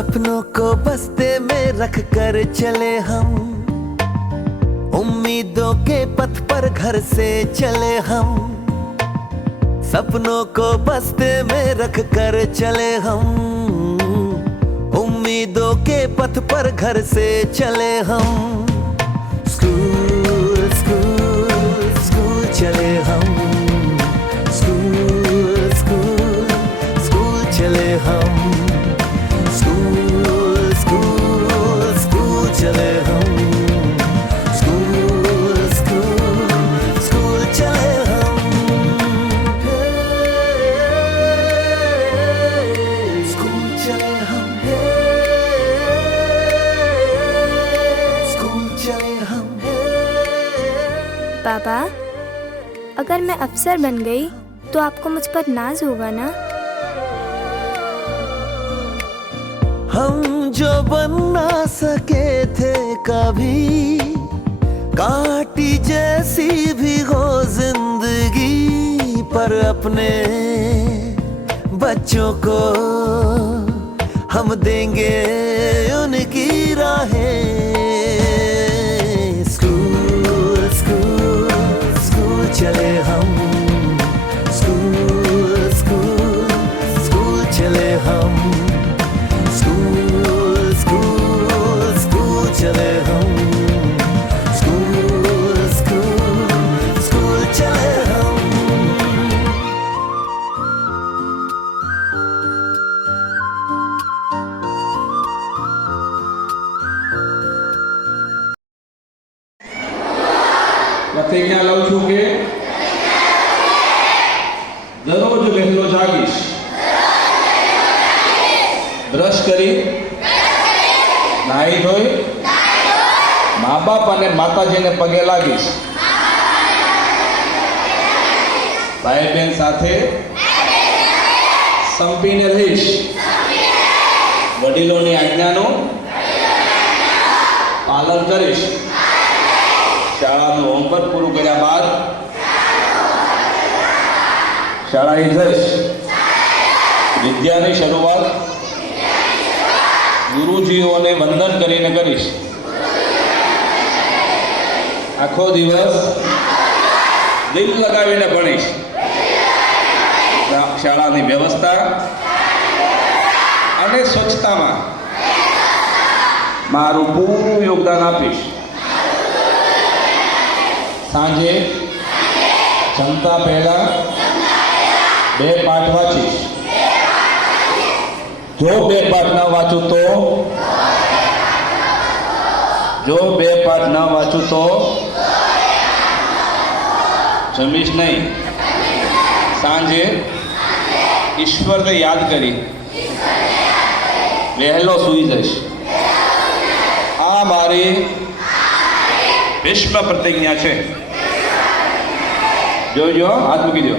सपनों को बस्ते में रख कर चले हम, उम्मीदों के पथ पर घर से चले हम। सपनों को बस्ते में रख कर चले हम, उम्मीदों के पथ पर घर से चले हम। स्कूल स्कूल स्कूल चले हम, स्कूल स्कूल स्कूल चले हम, स्कूल स्कूल स्कूल चले हम, स्कूल स्कूल स्कूल चले हम। स्कूल चले हम, स्कूल चले हम। पापा, अगर मैं अफसर बन गई तो आपको मुझ पर नाज होगा ना? हम जो बन ना सके थे कभी, काटी जैसी भी हो जिंदगी, पर अपने बच्चों को हम देंगे उनकी राहें। स्कूल स्कूल स्कूल चले हम, स्कूल स्कूल स्कूल चले हम, स्कूल स्कूल स्कूल चले हम, स्कूल स्कूल स्कूल चले हम। प्रतिज्ञा લઉં છું કે દરરોજ વહેલો જાગીશ, બ્રશ કરી નાહી ધોઈ મા બાપ અને માતાજીને પગે લાગીશ, ભાઈ બહેન સાથે સંપીને રહીશ, વડીલોની આજ્ઞાનું પાલન કરીશ, શાળાનું હોમવર્ક પૂરું કર્યા બાદ શાળાએ જઈશ, વિદ્યાની શરૂઆત ગુરુજીઓને વંદન કરીને કરીશ, આખો દિવસ દિલ લગાવીને ભણીશ, શાળાની વ્યવસ્થા અને સ્વચ્છતામાં મારું પૂરું યોગદાન આપીશ, સાંજે જમતા પહેલા 2 પાઠ વાંચીશ, જો 2 પાઠ ન વાંચું તો જમીશ નહીં, સાંજે ઈશ્વરને યાદ કરી વહેલો સૂઈ જઈશ। આ મારી ભીષ્મ પ્રતિજ્ઞા છે। જોજો, હાથ મૂકી દો।